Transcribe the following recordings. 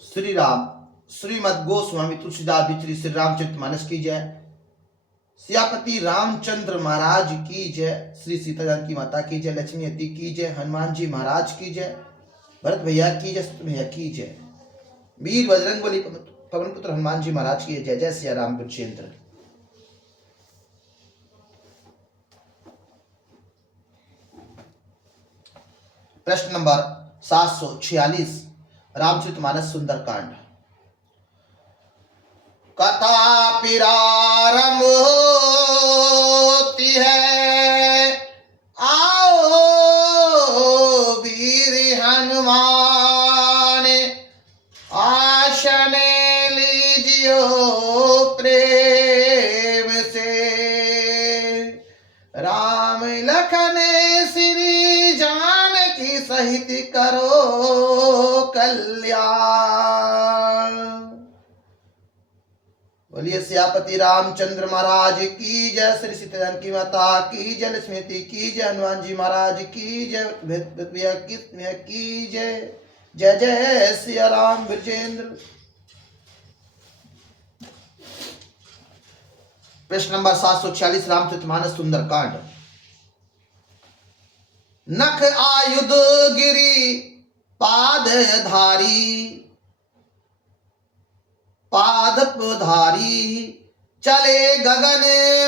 श्री राम। श्रीमद् गोस्वामी तुलसीदास विचरी श्री रामचरितमानस की जय। सियापति रामचंद्र महाराज की जय। श्री सीता जानकी माता की जय। लक्ष्मी अति की जय। हनुमान जी महाराज की जय। भरत भैया की जय। सत भैया की जय। वीर बजरंगबली पवन पुत्र हनुमान जी महाराज की जय। जय सिया राम कुरुक्षेत्र। प्रश्न नंबर 746 रामचरितमानस सुंदरकांड। कथा प्रारंभ होती है, आओ वीर हनुमान आसन लीजियो प्रेम से। राम लखन श्री जानकी सहित करो कल्याण। बोलिए सियापति रामचंद्र महाराज की जय। श्री सीता जानकी माता की जय। लक्ष्मी की जय। हनुमान जी महाराज की जय। की जय। जय जय सिया राम विजेंद्र। प्रश्न नंबर 746 रामचरितमानस सुंदरकांड। नख आयुध गिरी पादपधारी चले गगन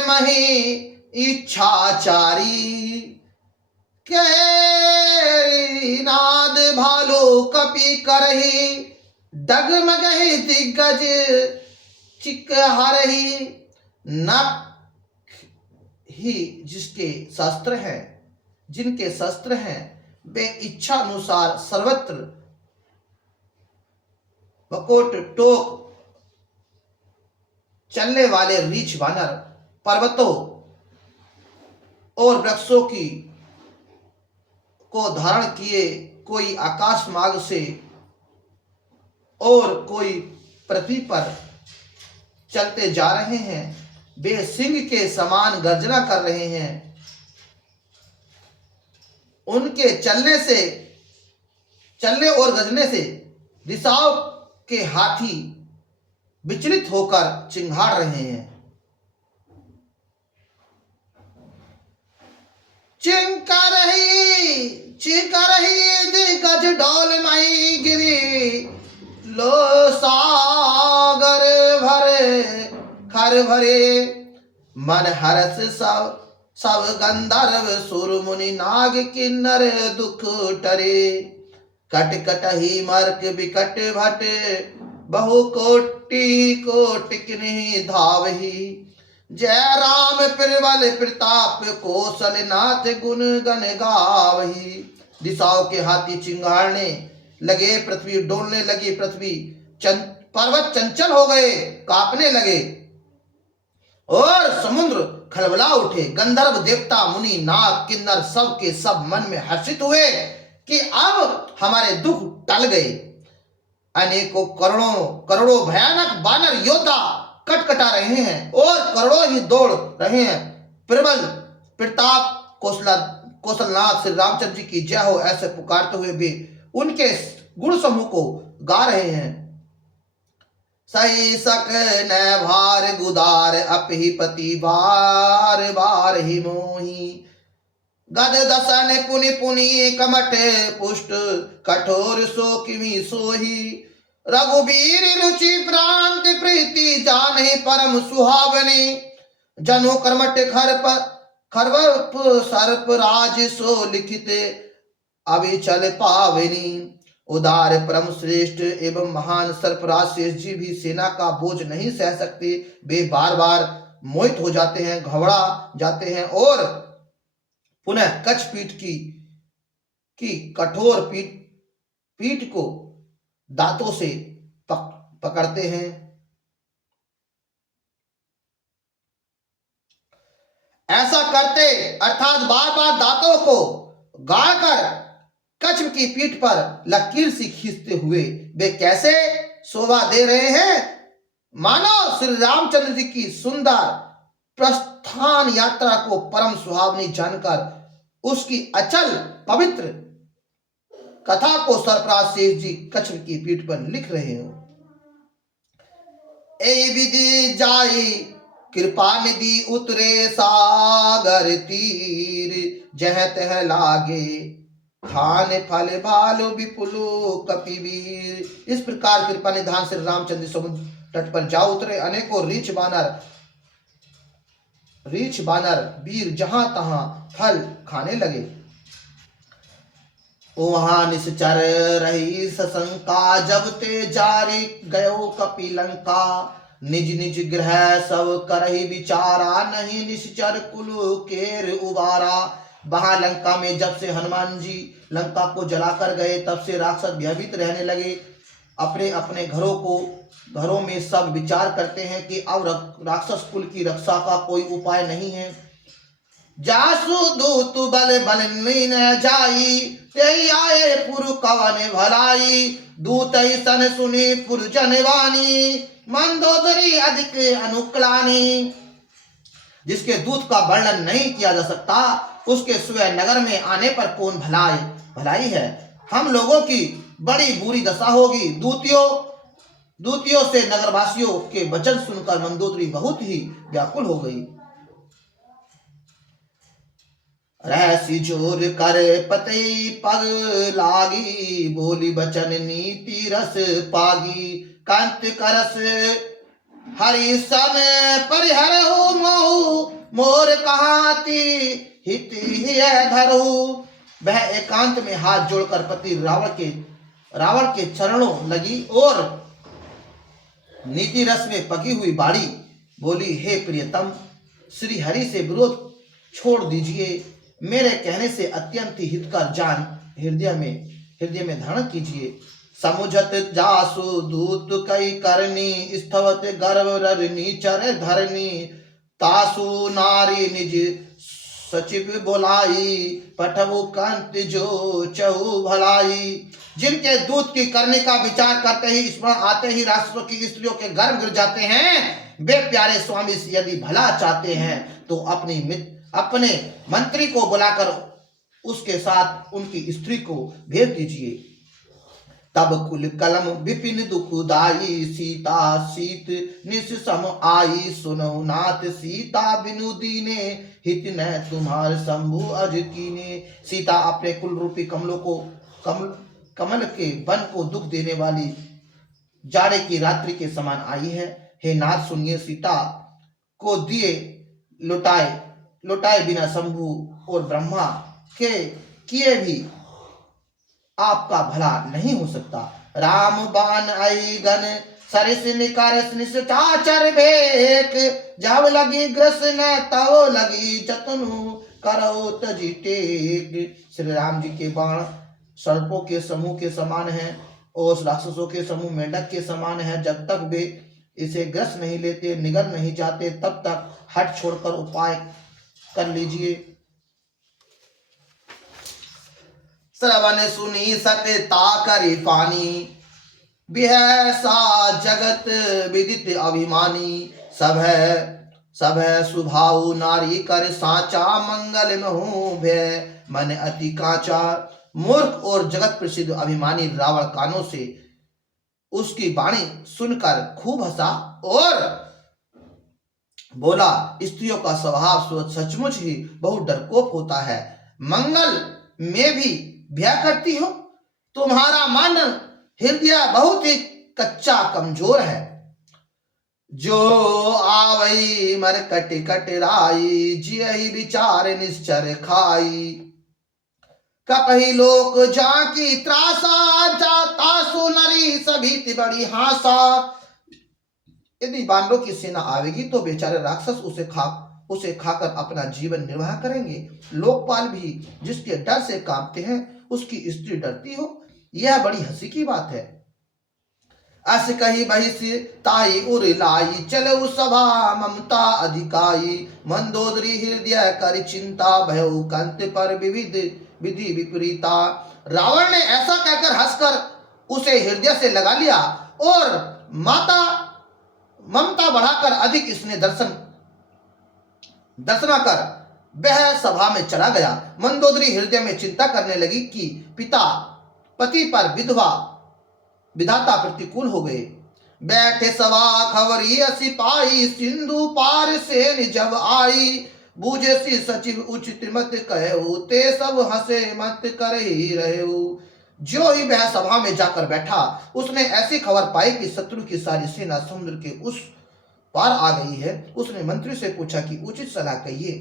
मही इच्छाचारी। केरी नाद भालो कपि करही डगमगहि दिग्गज चिकहरही। नख ही जिसके शस्त्र हैं, जिनके शस्त्र हैं, वे इच्छा अनुसार सर्वत्र बकोट टोक चलने वाले रीछ वानर, पर्वतों और वृक्षों की को धारण किए, कोई आकाश मार्ग से और कोई पृथ्वी पर चलते जा रहे हैं। वे सिंह के समान गर्जना कर रहे हैं। उनके चलने और गरजने से दिशाओं के हाथी विचलित होकर चिंघाड़ रहे हैं। चिंका रही दिग्गज डोल माई गिरी। लो सागर भरे खर भरे मन हरस सब गंधर्व सुर मुनि नाग किन्नर दुख टरे। कट कटही मर्क विकट भट बहु कोटि कोटिक नहीं धावही। जय राम प्रबल प्रताप कौशल नाथ गुण गण गावही। दिशाओं के हाथी चिंगाड़ने लगे, पृथ्वी डोलने लगी, पृथ्वी पर्वत चंचल हो गए, कांपने लगे और समुद्र खलबला उठे। गंधर्व देवता मुनि नाग किन्नर सब के सब मन में हर्षित हुए कि अब हमारे दुख टल गए। अनेकों करोड़ों भयानक बानर योद्धा कटकटा रहे हैं और करोड़ों ही दौड़ रहे हैं। प्रबल प्रताप कौशलनाथ श्री रामचंद्र जी की जय हो ऐसे पुकारते हुए भी उनके गुण समूह को गा रहे हैं। सही सक न भार गुदार अपहि पति बार बार ही मोही। गद दसन पुनि पुनि कमठ पुष्ट कठोर सो किमी सोही। रघुबीर रुचि प्रांत प्रीति जाने परम सुहावनी। जनो कर्मठ खरवप सर्प राज सो लिखित अविचल पावनी। उदार परम श्रेष्ठ एवं महान सर्पराज शेष जी भी सेना का बोझ नहीं सह सकते। वे बार बार मोहित हो जाते हैं, घबरा जाते हैं और पुनः कच्छ पीठ की कठोर पीठ को दांतों से पकड़ते हैं। ऐसा करते अर्थात बार बार दांतों को गाड़कर कच्छ की पीठ पर लकीर सी खींचते हुए वे कैसे शोभा दे रहे हैं, मानो श्री रामचंद्र जी की सुंदर प्रस्थान यात्रा को परम सुहावनी जानकर उसकी अचल पवित्र कथा को सरफराज शेष जी कच्छ की पीठ पर लिख रहे हो। ए विधि जाई कृपा निधि उतरे सागर तीर, जह तह लागे खान फल भालो विपुलो कपिवीर। इस प्रकार कृपा निधान श्री रामचंद्र समुद्र तट पर जा उतरे। अनेकों रीछ बानर वीर जहां तहां फल खाने लगे। वहां निश्चर रही सशंका, जब ते जारी गयो कपिलंका। निज निज गृह सब करहि विचारा, नहीं निश्चर कुल केर उबारा। वहां लंका में जब से हनुमान जी लंका को जलाकर गए, तब से राक्षस भयभीत रहने लगे। अपने अपने घरों में सब विचार करते हैं कि अब राक्षस कुल की रक्षा का कोई उपाय नहीं है। जासु दूत बल बननी न जाई, ते आए पुर कवन भलाई। दूत सन सुनी पुरजन वाणी, मंदोदरी अधिक अनुकलानी। जिसके दूत का वर्णन नहीं किया जा सकता, उसके स्वयं नगर में आने पर कौन भलाई है। हम लोगों की बड़ी बुरी दशा होगी। दूतियों से नगरवासियों के वचन सुनकर मंदोदरी बहुत ही व्याकुल हो गई। रहसी जोर कर पतई पग लागी, बोली बचन नीति रस पागी। कांत करस हरि सन परिहर मोर कहाती हित ही धरऊ। वह एकांत में हाथ जोड़कर पति रावण के चरणों लगी और नीति रस में पकी हुई बाड़ी बोली, हे प्रियतम, श्री हरि से विरोध छोड़ दीजिए। मेरे कहने से अत्यंत हितकर जान हृदय में धारण कीजिए। समुझत जासु दूत कई करनी, स्थवत गर्व ररनी चर धरनी। तासु नारी निज सचिव बोलाई, पठवु कंत जो चहु भलाई। जिनके दूत की करने का विचार करते ही स्मरण आते ही राक्षसों की स्त्रियों के गर्भ गिर जाते हैं। वे प्यारे स्वामी यदि भला चाहते हैं तो अपने मंत्री को बुलाकर उसके साथ उनकी स्त्री को भेज दीजिए। तब कुल कलम विपिन दुखदाई, सीता शीत निस सम आई। सुनहु नाथ सीता बिनु दीने, हित न तुम्हार शंभु अज कीने। सीता अपने कुल रूपी कमल के वन को दुख देने वाली जाड़े की रात्रि के समान आई है। हे नाथ सुनिए, सीता को दिए लुटाए बिना शंभु और ब्रह्मा के किए भी आपका भला नहीं हो सकता। राम बाण आई गन सरिस निकारस निशाचर भेक, जब लगी ग्रसन तव लगी जतनु करो तजी टेक। श्री राम जी के बाण सर्पों के समूह के समान है और राक्षसों के समूह मेंढक के समान है। जब तक वे इसे ग्रस नहीं लेते, निगल नहीं जाते, तब तक हट छोड़कर उपाय कर लीजिए। श्रवण सुनी सतता करी पानी, बिहसा जगत विदित अभिमानी। सब है सुभाऊ नारी कर साचा, मंगल में हूँ भय मन अति काचा। मूर्ख और जगत प्रसिद्ध अभिमानी रावण कानों से उसकी वाणी सुनकर खूब हंसा और बोला, स्त्रियों का स्वभाव सचमुच ही बहुत डरपोक होता है। मंगल में भी भय करती हो। तुम्हारा मन हृदय बहुत ही कच्चा कमजोर है। जो आवई मन कट राई, जियहि विचार निश्चर खाई। कपही लोक जाकी त्रासा, जाता सो नरी सभी बड़ी हासा। यदि बानरों की सेना आवेगी तो बेचारे राक्षस उसे खाकर अपना जीवन निर्वाह करेंगे। लोकपाल भी जिसके डर से कांपते हैं, उसकी स्त्री डरती हो, यह बड़ी हंसी की बात है। अस कही बहिष्य ताई उर लाई, चलो सभा ममता अधिकाई। मंदोदरी हृदय कर चिंता, भयउ कंत पर विधि विपरीता। रावण ने ऐसा कहकर हंसकर उसे हृदय से लगा लिया और ममता बढ़ाकर अधिक इसने दर्शना कर वह सभा में चला गया। मंदोदरी हृदय में चिंता करने लगी कि पिता पति पर विधवा विधाता प्रतिकूल हो गए। बैठे सवा खबरी सिपाही, सिंधु पार से जब आई, बूझे सी सचिव उचित मत कहू, ते सब हंसे मत कर ही रहू। जो ही वह सभा में जाकर बैठा, उसने ऐसी खबर पाई कि शत्रु की सारी सेना समुद्र के उस पार आ गई है। उसने मंत्री से पूछा कि उचित सलाह कहिए,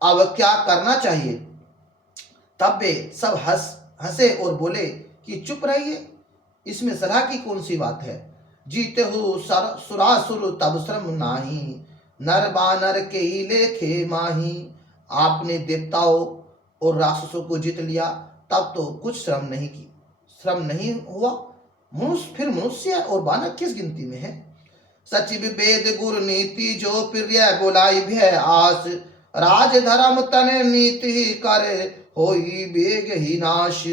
अब क्या करना चाहिए। तब वे सब हंसे और बोले कि चुप रहिए, इसमें सलाह की कौन सी बात है। जीते हो सुरासुर तब श्रम नाही, नर बानर के ही लेखे माही। आपने देवताओं और राक्षसों को जीत लिया, तब तो कुछ श्रम नहीं हुआ। फिर मनुष्य और बानर किस गिनती में है। सचिव वेद गुरु नीति, जो प्रिय बोलाई भय आस, राज धर्म तन नीति करे, होई बेग ही नाश।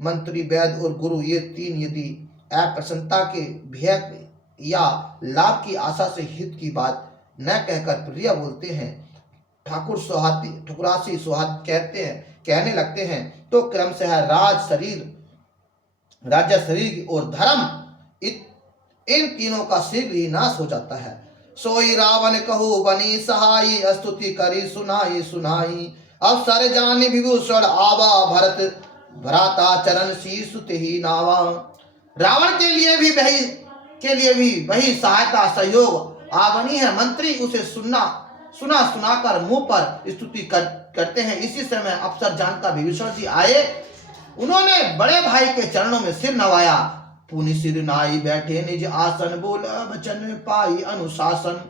मंत्री वैद और गुरु ये तीन यदि अप्रसन्नता के भय या लाभ की आशा से हित की बात न कहकर प्रिय बोलते हैं, ठकुरासी सुहात कहने लगते हैं, तो क्रमशः राज्य शरीर और धर्म इन तीनों का शीघ्र ही नाश हो जाता है। सोई रावण कहो बनी सहाई, स्तुति करी सुनाई। अवसर जान विभूषण आवा, भरत भ्राता चरण शीश ही नावा। रावण के लिए भी वही सहायता सहयोग आवनी है। मंत्री उसे सुनाकर मुंह पर स्तुति करते हैं। इसी समय अफसर जानकर विभीषण जी आए। उन्होंने बड़े भाई के चरणों में सिर नवाया। पुनि सिर नाई बैठे निज आसन, बोला वचन पाई अनुशासन।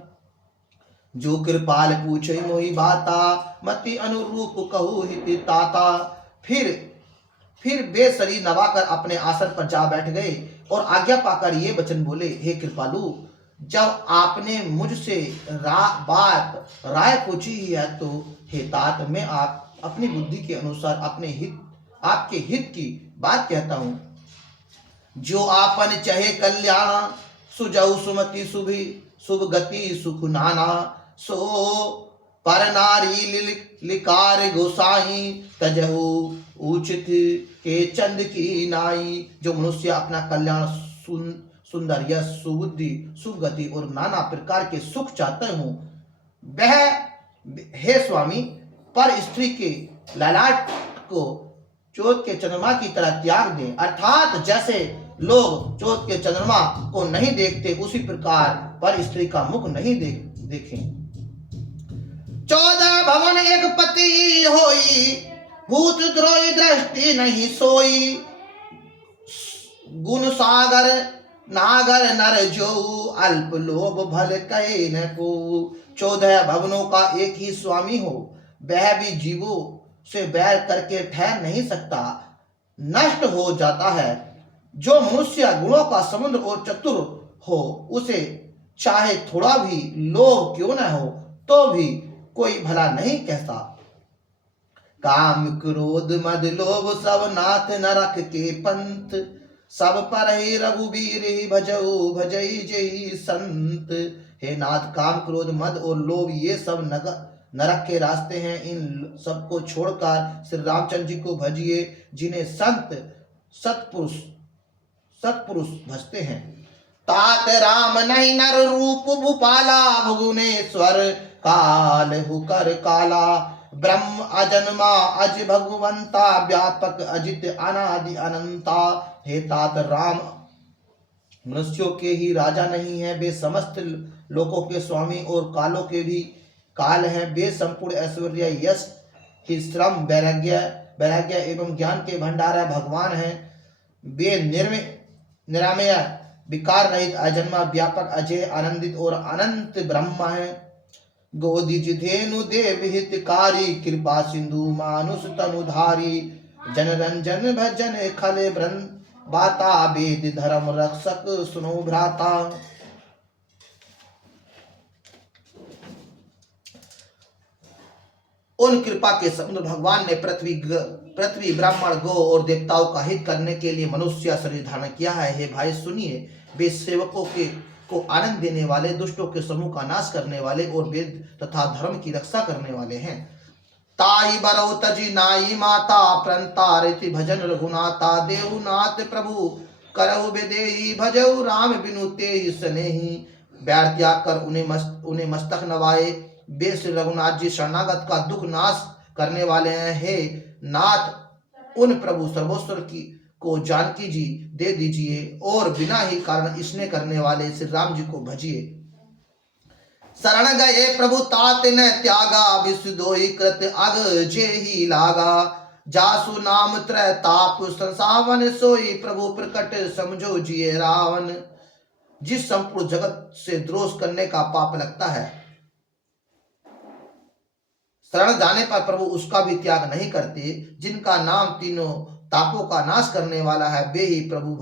जो कृपाल पूछे मोहि बाता, मति अनुरूप कहू हिति ताता। फिर वे शरीर नवाकर अपने आसन पर जा बैठ गए और आज्ञा पाकर ये वचन बोले, हे कृपालु, जब आपने मुझसे बात राय पूछी है, तो हे तात, मैं आप अपनी बुद्धि के अनुसार आपके हित की बात कहता हूँ। जो आपन चाहे कल्याण, सुजऊ सुमति शुभ गति सुख नाना। सो पर नारी लिकार गोसाई, तजहु उचित के चंद की नाई। जो मनुष्य अपना कल्याण, सुंदर यश, सुबुद्धि, सुगति और नाना प्रकार के सुख चाहते हो, वह हे स्वामी पर स्त्री के ललाट को चौथ के चंद्रमा की तरह त्याग दें। अर्थात जैसे लोग चौथ के चंद्रमा को नहीं देखते, उसी प्रकार पर स्त्री का मुख नहीं देखें। 14 भवन एक पति होई, भूत द्रोही दृष्टि नहीं सोई। गुण सागर नागर नर जो, अल्प लोभ भल कहे न को। 14 भवनों का एक ही स्वामी हो, वह भी जीवों से बैर करके ठहर नहीं सकता, नष्ट हो जाता है। जो मनुष्य गुणों का समुद्र और चतुर हो, उसे चाहे थोड़ा भी लोभ क्यों न हो, तो भी कोई भला नहीं कहता। काम क्रोध मद लोभ सब नाथ न रख के पंथ, सब पर ही रघुबीर ही भजऊ भजई जय संत। हे नाथ, काम क्रोध मद और लोभ ये सब नरक के रास्ते हैं। इन सबको छोड़कर श्री रामचंद्र जी को भजिए, जिन्हें संत सत्पुरुष भजते हैं। तात राम नहीं नर रूप भूपाला, भुवनेश्वर काल हुकर काला। ब्रह्म अजन्मा अज भगवंता, व्यापक अजित अनादि अनंता। हे तात, राम मनुष्यों के ही राजा नहीं है, वे समस्त लोकों के स्वामी और कालों के भी काल हैं। वे संपूर्ण ऐश्वर्य, यश, श्रम, वैराग्य एवं ज्ञान के भंडार भगवान हैं। वे निरामय, विकार रहित, अजन्मा, व्यापक, अजय, आनंदित और अनंत ब्रह्म है। गोदिज धेनु देव हितकारी, कृपा सिंधु मानुष तनुधारी। जनरंजन भजन खले वृंद, बाता वेद धर्म रक्षक सुनो भ्राता। उन कृपा के समुद्र भगवान ने पृथ्वी ब्राह्मण गो और देवताओं का हित करने के लिए मनुष्य शरीर धारण किया है। हे भाई सुनिए, वे सेवकों को आनंद देने वाले, दुष्टों के समूह का नाश करने वाले और वेद तथा धर्म की रक्षा करने वाले हैं। ताई बरौ तजी नाई माता प्रणतारिति भजन रघुनाथा देवनाथ प्रभु करहु बेदेही भजऊ राम बिनु तेहि सनेही। बैर त्याग कर उन्हें मस्तक नवाए। वे श्री रघुनाथ जी शरणागत का दुख नाश करने वाले हैं। हे नाथ उन प्रभु सर्वोत्तर की को जानकी जी दे दीजिए और बिना ही कारण इसने करने वाले श्री राम जी को भजिए। शरण गए प्रभु तात न त्यागा विसुदोई कृत अग जे ही लागा। जासु नाम त्रय ताप संसावन सोई प्रभु प्रकट समझो जिए रावण। जिस संपूर्ण जगत से द्रोह करने का पाप लगता है, शरण जाने पर प्रभु उसका भी त्याग नहीं करते। जिनका नाम तीनों तापों का नाश करने वाला है, वे ही प्रभु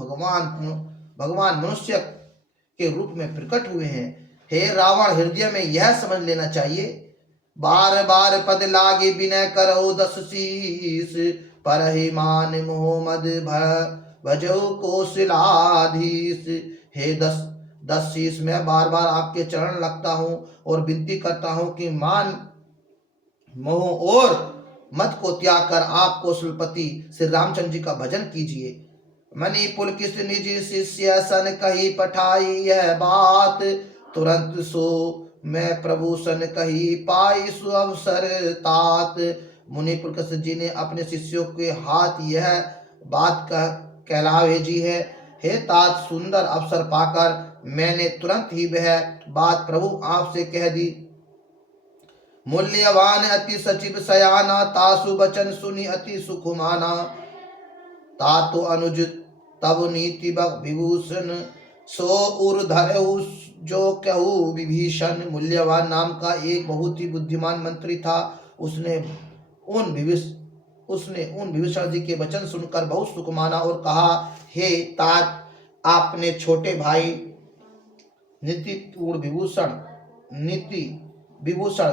भगवान मनुष्य के रूप में प्रकट हुए हैं। हे रावण, हृदय में यह समझ लेना चाहिए, बार बार पद लागे विनय करो दस शीस। पर ही मान मोहम्मद भजो कौशलाधीश। हे दस शीस, मैं बार बार आपके चरण लगता हूँ और विनती करता हूँ कि मान मोह और मत को त्याग कर आप कौशलपति श्री रामचंद्र जी का भजन कीजिए। मणि पुलकित निज शिष्य सन कही पठाई यह बात। तुरंत सो मैं प्रभु सन कही पाई सु अवसर तात। मुनि पुलकित जी ने अपने शिष्यों के हाथ यह बात कहला भेजी है। हे तात, सुंदर अवसर पाकर मैंने तुरंत ही वह बात प्रभु आपसे कह दी। मूल्यवान अति सचिव सयाना तासु बचन सुनी अति सुख माना। तातु अनुज तब नीति विभूषण सो उर धरहु जो कहू विभीषण। मूल्यवान नाम का एक बहुत ही बुद्धिमान मंत्री था। उसने उन विभीषण जी के वचन सुनकर बहुत सुख माना और कहा, हे तात, आपने छोटे भाई नीतिपूर्ण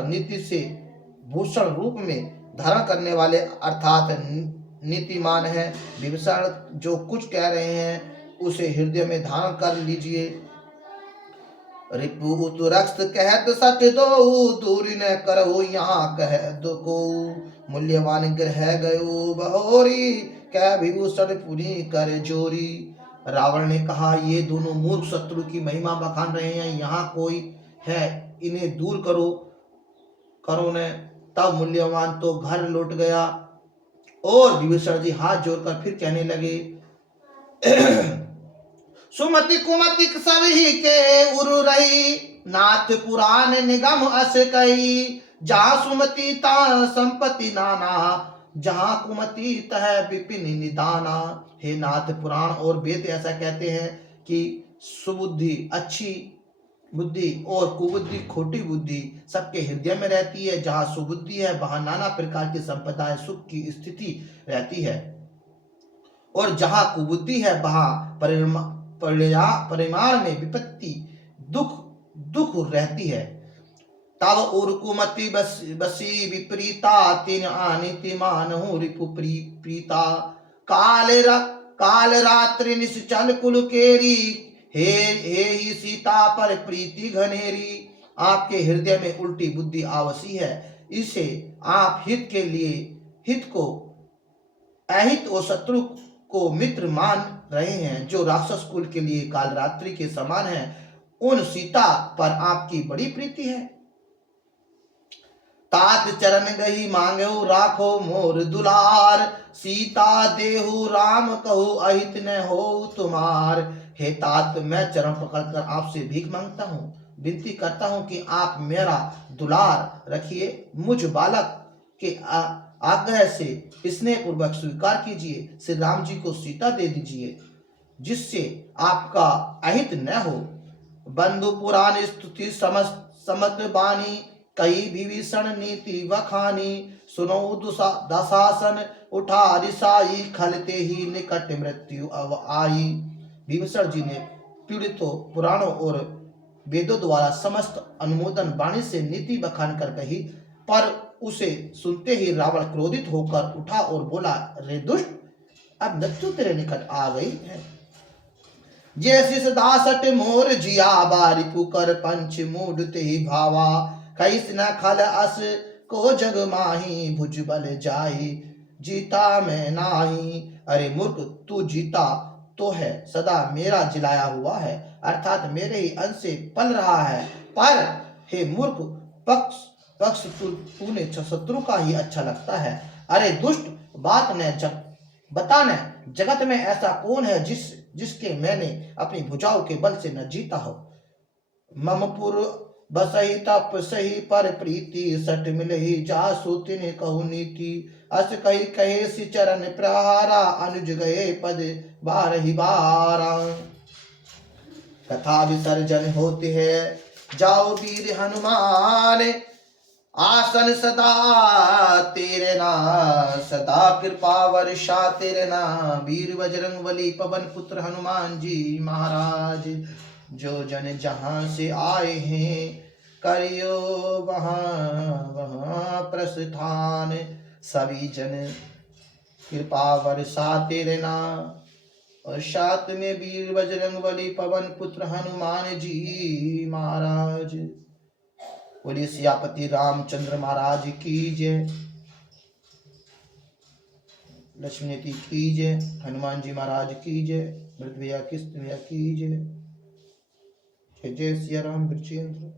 नीति से भूषण रूप में धारण करने वाले अर्थात नीतिमान है। विभीषण जो कुछ कह रहे हैं उसे हृदय में धारण कर लीजिए। रिपु रक्त कहत सच दो दूर न करो यहाँ कह दो को। मूल्यवान ग्रह गयो बहोरी कह विभूषण पुनि कर जोरी। रावण ने कहा, ये दोनों मूर्ख शत्रु की महिमा बखान रहे हैं, यहाँ कोई है, इन्हें दूर करो ने। तब मूल्यवान तो घर लौट गया और विभीषण जी हाथ जोड़कर फिर कहने लगे, सुमति कुमति सभी के उरु रही नाथ पुराण निगम अस कही। जहाँ सुमति ता संपत्ति नाना जहाँ कुमति तह विपिन निदाना। हे नाथ, पुराण और वेद ऐसा कहते हैं कि सुबुद्धि अच्छी बुद्धि और कुबुद्धि खोटी बुद्धि सबके हृदय में रहती है। जहाँ सुबुद्धि है वहां नाना प्रकार की संपदा सुख की स्थिति रहती है और जहाँ कुबुद्धि है वहां परिमाण में विपत्ति दुख रहती है। तब उर कुमति बसी विपरीता तीन आनिति मानहु रिपु प्रीता। काल रात्रि निश्चल कुल केरी हे ही सीता पर प्रीति घनेरी। आपके हृदय में उल्टी बुद्धि आवसी है, इसे आप हित को अहित और शत्रु को मित्र मान रहे हैं। जो राक्षस कुल के लिए काल रात्रि के समान है, उन सीता पर आपकी बड़ी प्रीति है। तात चरण गही मांगो राखो मोर दुलार। सीता देहु राम कहू अहित न हो तुम्हार। हे तात, मैं चरण पकड़कर आपसे भीख मांगता हूँ, विनती करता हूँ कि आप मेरा दुलार रखिए। मुझ बालक के आग्रह से स्नेह पूर्वक स्वीकार कीजिए। श्री राम जी को सीता दे दीजिए जिससे आपका अहित न हो। बंधु पुराण स्तुति समत बानी कई विभीषण नीति वखानी। सुनो दशासन उठा रिसाई खलते ही निकट मृत्यु अब आई। विभीषण जी ने पीड़ितों पुराणों और वेदों द्वारा समस्त अनुमोदन वाणी से नीति बखान कर कही, पर उसे सुनते ही रावण क्रोधित होकर उठा और बोला, रे दुष्ट, अब मृत्यु तेरे निकट आ गई है। जैसी दासट मोर जिया बारी पुकर पंच मूड ते भावा। कैस न खल अस को जग माही, भुजबल जाई जीता मैं नाही। अरे मूर्ख, तू जीता तो है, सदा मेरा जिलाया हुआ है, अर्थात मेरे ही अंश से पल रहा है। पर हे मूर्ख, पक्ष पक्ष तूने शत्रु का ही अच्छा लगता है। अरे दुष्ट, बात न बता न, जगत में ऐसा कौन है जिसके मैंने अपनी भुजाओं के बल से न जीता हो। ममपुर बसहि तप सही पर प्रीति, सट मिलहि जासु तिन्ह कहु नीति। अस कही कहे सि चरण प्रहारा, अनुज गए पद बारहि बारा। कथा विसर्जन होते है, जाओ वीर हनुमान, आसन सदा तेरे ना, सदा कृपा वर्षा तेरे ना। वीर बजरंग बली पवन पुत्र हनुमान जी महाराज, जो जन जहां से आए हैं, करियो वहां वहां प्रस्थान। सभी जन कृपा वर्षा तेरे ना, और साथ में वीर बजरंग बली पवन पुत्र हनुमान जी महाराज। बोलिए सियापति रामचंद्र महाराज की जय, लक्ष्मी जी की जय, हनुमान जी महाराज की जय, भरत भैया कृष्ण भैया की जय। जय जय सिया राम बृजेंद्र,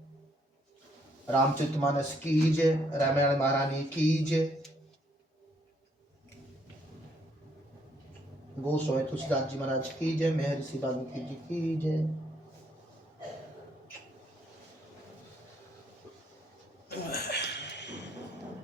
रामचरितमानस की जय, रामायण महारानी की जय। गोस्वामी तुलसीदास जी महाराज की जय, महर्षि वाल्मीकि जी की जय।